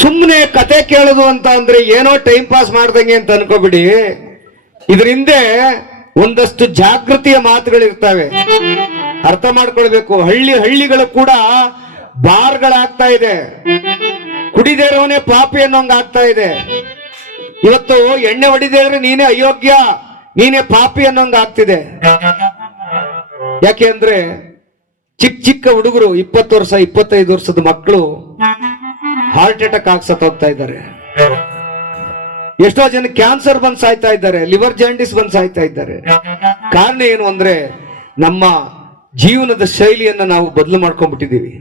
ಸುಮ್ಮನೆ ಕತೆ ಕೇಳೋದು ಅಂತ ಅಂದ್ರೆ ಏನೋ ಟೈಮ್ ಪಾಸ್ ಮಾಡ್ದಂಗೆ ಅಂತ ಅನ್ಕೋಬಿಡಿ. ಇದ್ರ ಹಿಂದೆ ಒಂದಷ್ಟು ಜಾಗೃತಿಯ ಮಾತುಗಳಿರ್ತವೆ. ಅರ್ಥ ಮಾಡ್ಕೊಳ್ಬೇಕು. ಹಳ್ಳಿ ಹಳ್ಳಿಗಳು ಕೂಡ ಬಾರ್ಗಳಾಗ್ತಾ ಇದೆ. ಕುಡಿದೇ ಇರೋನೇ ಪಾಪಿ ಅನ್ನೋಂಗ್ ಆಗ್ತಾ ಇದೆ. ಇವತ್ತು ಎಣ್ಣೆ ಹೊಡಿದೇ ಇದ್ರೆ ನೀನೇ ಅಯೋಗ್ಯ, ನೀನೇ ಪಾಪಿ ಅನ್ನೋಂಗ್ ಆಗ್ತಿದೆ. ಯಾಕೆ ಅಂದ್ರೆ ಚಿಕ್ಕ ಚಿಕ್ಕ ಹುಡುಗರು ಇಪ್ಪತ್ತು ವರ್ಷ, ಇಪ್ಪತ್ತೈದು ವರ್ಷದ ಮಕ್ಕಳು ಹಾರ್ಟ್ ಅಟ್ಯಾಕ್ ಆಗಿ ಸತ್ತೋಗ್ತಾ ಇದ್ದಾರೆ. ಎಷ್ಟೋ ಜನ ಕ್ಯಾನ್ಸರ್ ಬಂದ್ ಸಾಯ್ತಾ ಇದ್ದಾರೆ ಲಿವರ್ ಜಾಂಡಿಸ್ ಬಂದ್ ಸಾಯ್ತಾ ಇದ್ದಾರೆ. ಕಾರಣ ಏನು ಅಂದ್ರೆ ನಮ್ಮ ಜೀವನದ ಶೈಲಿಯನ್ನ ನಾವು ಬದಲು ಮಾಡ್ಕೊಂಡ್ಬಿಟ್ಟಿದ್ದೀವಿ.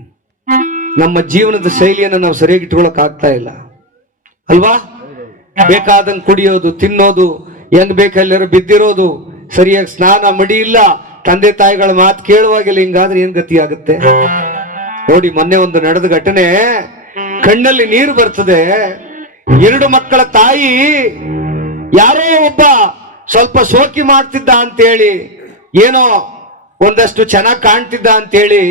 ನಮ್ಮ ಜೀವನದ ಶೈಲಿಯನ್ನ ನಾವು ಸರಿಯಾಗಿ ಇಟ್ಕೊಳಕ್ ಆಗ್ತಾ ಇಲ್ಲ. ಅಲ್ವಾ? ಬೇಕಾದಂಗ್ ಕುಡಿಯೋದು, ತಿನ್ನೋದು, ಹೆಂಗ್ ಬೇಕಲ್ಲರೂ ಬಿದ್ದಿರೋದು, ಸರಿಯಾಗಿ ಸ್ನಾನ ಮಡಿ ಇಲ್ಲ, ತಂದೆ ತಾಯಿಗಳ ಮಾತು ಕೇಳುವಾಗಿಲ್ಲ ಹಿಂಗಾದ್ರೆ ಏನ್ ಗತಿ ಆಗುತ್ತೆ? ನೋಡಿ, ಮೊನ್ನೆ ಒಂದು ನಡೆದ ಘಟನೆ. ಕಣ್ಣಲ್ಲಿ ನೀರು ಬರ್ತದೆ. ಎರಡು ಮಕ್ಕಳ ತಾಯಿ ಯಾರೋ ಒಬ್ಬ ಸ್ವಲ್ಪ ಸೋಕಿ ಮಾಡ್ತಿದ್ದ ಅಂತೇಳಿ, ಏನೋ ಒಂದಷ್ಟು ಚೆನ್ನಾಗಿ ಕಾಣ್ತಿದ್ದ ಅಂತೇಳಿ,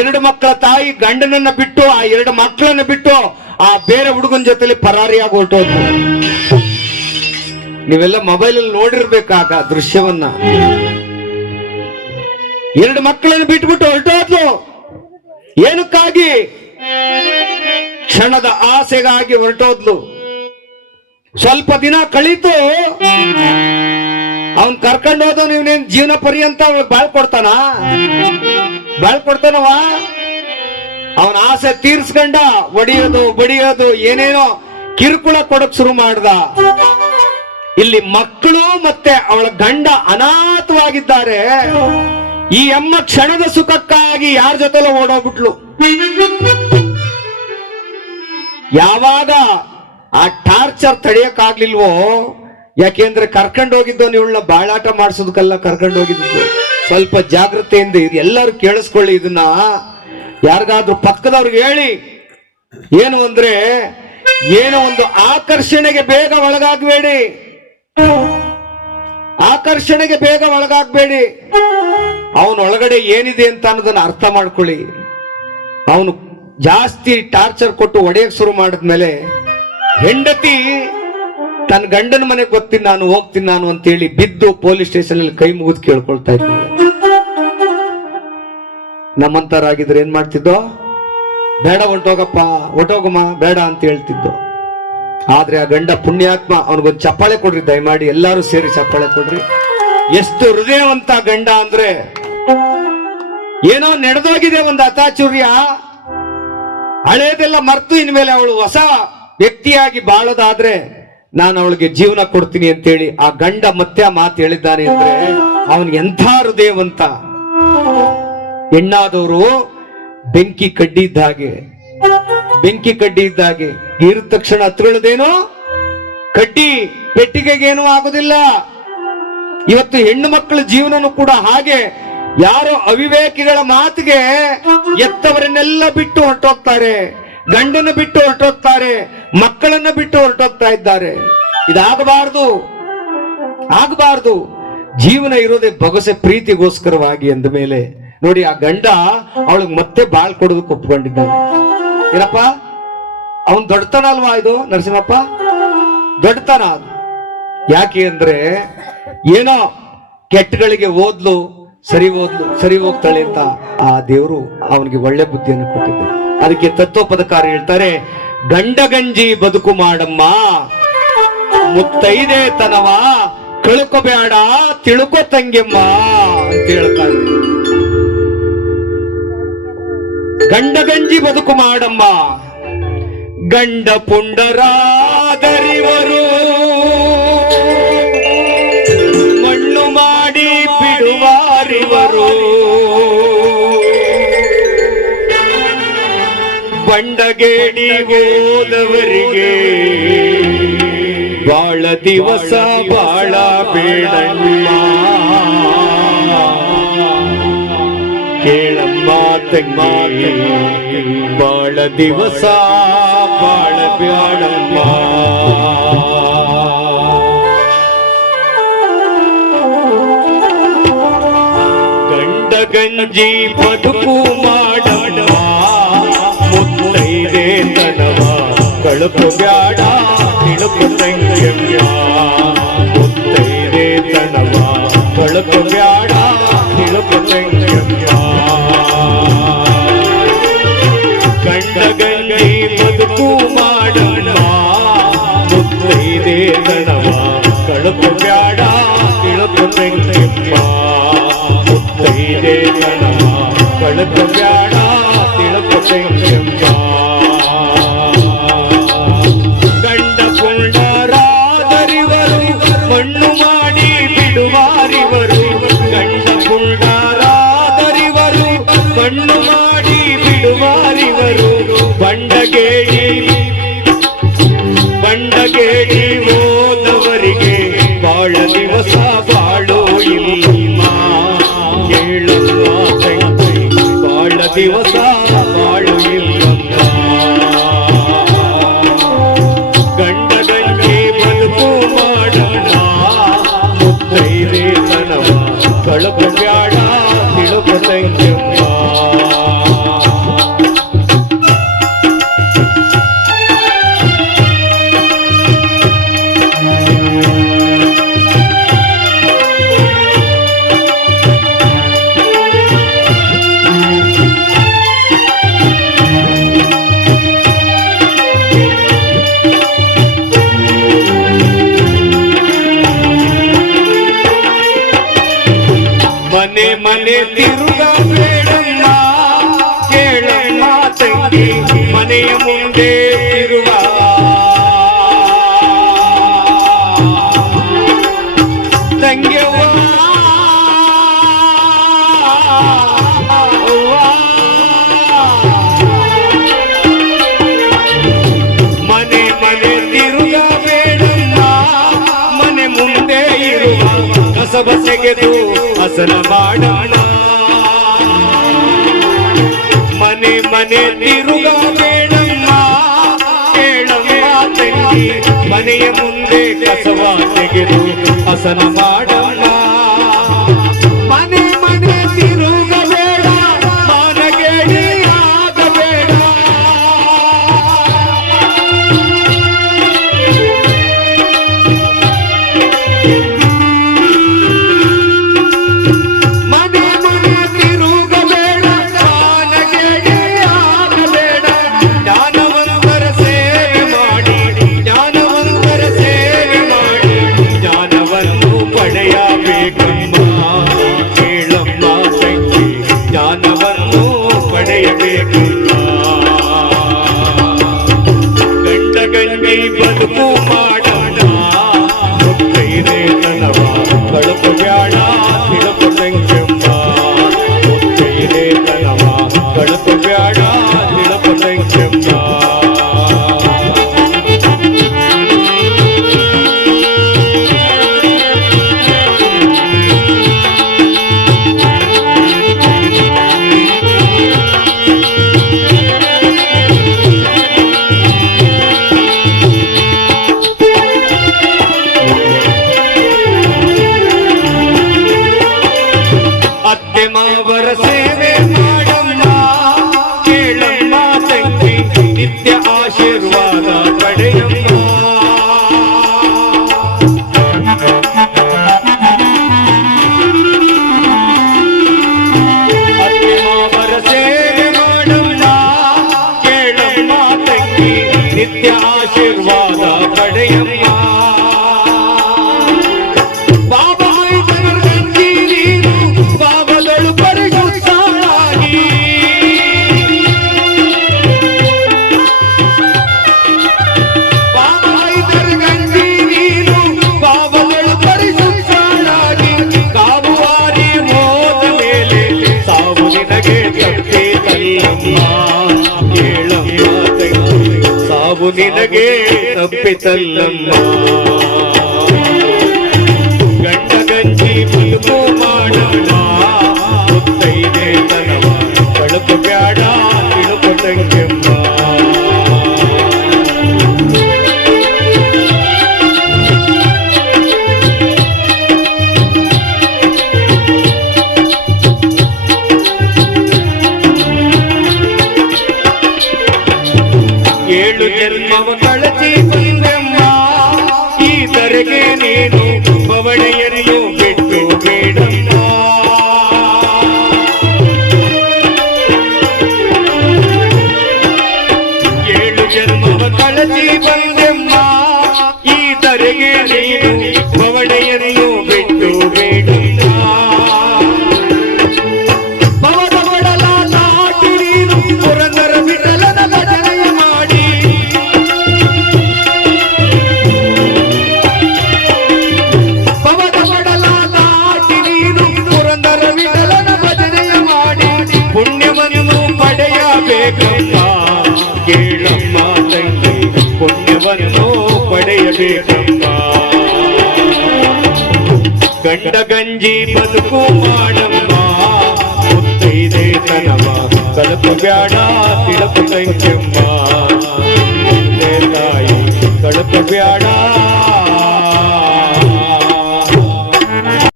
ಎರಡು ಮಕ್ಕಳ ತಾಯಿ ಗಂಡನನ್ನ ಬಿಟ್ಟು ಆ ಎರಡು ಮಕ್ಕಳನ್ನ ಬಿಟ್ಟು ಆ ಬೇರೆ ಹುಡುಗನ ಜೊತೆಲಿ ಪರಾರಿಯಾಗಿ ಹೊರಟೋದ್ರು ನೀವೆಲ್ಲ ಮೊಬೈಲ್ ಅಲ್ಲಿ ನೋಡಿರ್ಬೇಕಾಗ ದೃಶ್ಯವನ್ನ. ಎರಡು ಮಕ್ಕಳನ್ನು ಬಿಟ್ಬಿಟ್ಟು ಹೊರಟೋದ್ಲು. ಏನಕ್ಕಾಗಿ? ಕ್ಷಣದ ಆಸೆಗಾಗಿ ಹೊರಟೋದ್ಲು. ಸ್ವಲ್ಪ ದಿನ ಕಳೀತು. ಅವನ್ ಕರ್ಕೊಂಡು ಹೋದ ನೀವನೇನ್ ಜೀವನ ಪರ್ಯಂತ ಅವಳಿಗೆ ಬಾಳ್ ಕೊಡ್ತಾನ? ಬಾಳ್ ಕೊಡ್ತಾನವ? ಅವನ ಆಸೆ ತೀರ್ಸ್ಕೊಂಡ ಒಡಿಯೋದು, ಬಡಿಯೋದು, ಏನೇನೋ ಕಿರುಕುಳ ಕೊಡಕ್ ಶುರು ಮಾಡ್ದ. ಇಲ್ಲಿ ಮಕ್ಕಳು ಮತ್ತೆ ಅವಳ ಗಂಡ ಅನಾಥವಾಗಿದ್ದಾರೆ. ಈ ಅಮ್ಮ ಕ್ಷಣದ ಸುಖಕ್ಕಾಗಿ ಯಾರ ಜೊತೆಲ್ಲ ಓಡೋಗ್ಬಿಟ್ಲು. ಯಾವಾಗ ಆ ಟಾರ್ಚರ್ ತಡೆಯಕ್ಕಾಗ್ಲಿಲ್ವೋ? ಯಾಕೆಂದ್ರೆ ಕರ್ಕೊಂಡು ಹೋಗಿದ್ದು ಇವಳನ್ನ ಬಾಳಾಟ ಮಾಡಿಸೋದಕ್ಕೆಲ್ಲ ಕರ್ಕೊಂಡು ಹೋಗಿದ್ದು. ಸ್ವಲ್ಪ ಜಾಗ್ರತೆಯಿಂದ ಇದು ಎಲ್ಲರೂ ಕೇಳಿಸ್ಕೊಳ್ಳಿ ಇದನ್ನ. ಯಾರಿಗಾದ್ರೂ ಪಕ್ಕದವ್ರಿಗೆ ಹೇಳಿ. ಏನು ಅಂದ್ರೆ, ಏನೋ ಒಂದು ಆಕರ್ಷಣೆಗೆ ಬೇಗ ಒಳಗಾಗಬೇಡಿ. ಆಕರ್ಷಣೆಗೆ ಬೇಗ ಒಳಗಾಗಬೇಡಿ. ಅವನ ಒಳಗಡೆ ಏನಿದೆ ಅಂತ ಅನ್ನೋದನ್ನ ಅರ್ಥ ಮಾಡ್ಕೊಳ್ಳಿ. ಅವನು ಜಾಸ್ತಿ ಟಾರ್ಚರ್ ಕೊಟ್ಟು ಒಡೆಯಕ್ ಶುರು ಮಾಡಿದ್ಮೇಲೆ ಹೆಂಡತಿ ತನ್ನ ಗಂಡನ ಮನೆಗೆ ಗೊತ್ತೀನಿ ನಾನು, ಹೋಗ್ತೀನಿ ನಾನು ಅಂತೇಳಿ ಬಿದ್ದು ಪೊಲೀಸ್ ಸ್ಟೇಷನ್ ಅಲ್ಲಿ ಕೈ ಮುಗಿದು ಕೇಳ್ಕೊಳ್ತಾ ಇದ್ದೀನಿ ನಮ್ಮಂತರಾಗಿದ್ರೆ ಏನ್ ಮಾಡ್ತಿದ್ದೋ? ಬೇಡ ಹೊಂಟೋಗಪ್ಪ ಹೊಟ್ಟೋಗಮ್ಮ ಬೇಡ ಅಂತ ಹೇಳ್ತಿದ್ದು. ಆದ್ರೆ ಆ ಗಂಡ ಪುಣ್ಯಾತ್ಮ, ಅವನಿಗೊಂದು ಚಪ್ಪಾಳೆ ಕೊಡ್ರಿ, ದಯಮಾಡಿ ಎಲ್ಲರೂ ಸೇರಿ ಚಪ್ಪಾಳೆ ಕೊಡ್ರಿ. ಎಷ್ಟು ಹೃದಯವಂತ ಗಂಡ ಅಂದ್ರೆ ಏನೋ ನಡೆದೋಗಿದೆ ಒಂದು ಅತಾಚುರ್ಯ. ಹಳೇದೆಲ್ಲ ಮರ್ತು ಇನ್ಮೇಲೆ ಅವಳು ಹೊಸ ವ್ಯಕ್ತಿಯಾಗಿ ಬಾಳೋದಾದ್ರೆ ನಾನು ಅವಳಿಗೆ ಜೀವನ ಕೊಡ್ತೀನಿ ಅಂತೇಳಿ ಆ ಗಂಡ ಮತ್ತೆ ಮಾತು ಹೇಳಿದ್ದಾನೆ ಅಂದ್ರೆ ಅವನ್ ಎಂಥ ಹೃದಯವಂತ? ಹೆಣ್ಣಾದವರು ಬೆಂಕಿ ಕಡ್ಡಿ ಇದ್ದ ಹಾಗೆ. ಬೆಂಕಿ ಕಡ್ಡಿ ಇದ್ದಾಗೆ ಇರಿದ ತಕ್ಷಣ ಹತ್ತಿರದೇನು ಕಡ್ಡಿ ಪೆಟ್ಟಿಗೆಗೇನು ಆಗುದಿಲ್ಲ. ಇವತ್ತು ಹೆಣ್ಣು ಮಕ್ಕಳ ಜೀವನನು ಕೂಡ ಹಾಗೆ. ಯಾರೋ ಅವಿವೇಕಿಗಳ ಮಾತಿಗೆ ಎತ್ತವರನ್ನೆಲ್ಲ ಬಿಟ್ಟು ಹೊರಟೋಗ್ತಾರೆ ಗಂಡನ ಬಿಟ್ಟು ಹೊರಟೋಗ್ತಾರೆ, ಮಕ್ಕಳನ್ನ ಬಿಟ್ಟು ಹೊರಟೋಗ್ತಾ ಇದ್ದಾರೆ. ಇದಾಗಬಾರದು, ಆಗಬಾರದು. ಜೀವನ ಇರೋದೇ ಬೊಗಸೆ ಪ್ರೀತಿಗೋಸ್ಕರವಾಗಿ ಅಂದ ಮೇಲೆ, ನೋಡಿ ಆ ಗಂಡ ಅವಳಿಗೆ ಮತ್ತೆ ಬಾಳ್ ಕೊಡೋದಕ್ಕೆ ಒಪ್ಕೊಂಡಿದ್ದಾನೆ ಏನಪ್ಪ? ಅವನ್ ದೊಡ್ಡತನ ಅಲ್ವಾ ಇದು, ನರಸಿಂಹಪ್ಪ? ದೊಡ್ಡತನ ಅದು. ಯಾಕೆ ಅಂದ್ರೆ ಏನೋ ಕೆಟ್ಟಗಳಿಗೆ ಓದ್ಲು ಸರಿ ಹೋದ್ಲು ಸರಿ ಹೋಗ್ತಾಳೆ ಅಂತ ಆ ದೇವರು ಅವನಿಗೆ ಒಳ್ಳೆ ಬುದ್ಧಿಯನ್ನು ಕೊಟ್ಟಿದ್ದ. ಅದಕ್ಕೆ ತತ್ವಪದಕಾರ ಹೇಳ್ತಾರೆ ಗಂಡಗಂಜಿ ಬದುಕು ಮಾಡಮ್ಮ. ಮುತ್ತೈದೆ ತನವ. ಕಳ್ಕೋಬೇಡ, ತಿಳ್ಕೊ ತಂಗೆಮ್ಮ. ಅಂತ ಹೇಳ್ತಾರೆ ಗಂಡಗಂಜಿ ಬದುಕು ಮಾಡಮ್ಮ. ಗಂಡ ಪುಂಡರಾದರಿವರು. ಬಂಡಗೇಡಿ ಹೋದವರಿಗೆ ಬಾಳ ದಿವಸ ಬಾಳ ಬೇಡಣ್ಣ. ಕೇಳಮ್ಮ ತಂಗಿ, ಬಾಳ ದಿವಸ ಬಾಳ ಬ್ಯಾಡಮ್ಮ ಗಂಡ ಗಂಜಿ ಬದುಕು ಮಾಡಮ್ಮ ಕಳಕು ಬ್ಯಾಡ, ತಿಳುಕು ಸಂಖ್ಯಮ್ಯ ಮುತ್ತೈದೆ ತಣವ ಬಳುಕು ಬ್ಯಾಡ, ತಿಳುಕು ಸಂಖ್ಯಮ್ಯ ಗಂಡ ಗಂಡಿ ಬದುಕು ಮಾಡಣ ಮುತ್ತೈದೆ ತಣವ ಕಳುಕು ಬ್ಯಾಡ, ತಿಳುಕು ತಣವ ಬಳುಕು ಬ್ಯಾಡ, ತಿಳುಕು ದಿವಸ ಮನೆ ಮನೆ ತಿರುಗಬೇಡಮ್ಮ ಕೇಳಮ್ಮ ತಂಗಿ, ಮನೆಯ ಮುಂದೆ ತಿರುವ ತಂಗ್ಯವ್ವ ಮನೆ ಮನೆ ತಿರುಗ ಮನೆ ಮುಂದೆ ಇರುವ ಕಸಬ ತೆಗೆದು ಮಾಡೋಣ ಮನೆ ಮನೆ ತಿರುಗ ಬೇಡಮ್ಮ. ಕೇಳಮ್ಮ ತಂಗಿ. ಮನೆಯ ಮುಂದೆ ಕಸವ ತೆಗೆದು ಹಸನ ಮಾಡೋಣ ಬದುಕು ಮಾಡೋಣ இதயம் ಸಾವು ನಿನಗೆ ತಪ್ಪಿತಲ್ಲಮ್ಮ. பவழையறி ಜ್ಞಾನವನ್ನು ಪಡೆಯಬೇಕಮ್ಮ ಗಂಡ ಗಂಜಿ ಬದುಕು ಮಾಡಮ್ಮ ಮುತ್ತೈದೆ ತನವ ಕಳಪು ಬ್ಯಾಡ ತಿಳಪು ತಂಕೆಮ್ಮ ತಾಯಿ ಕಳಪು ಬ್ಯಾಡ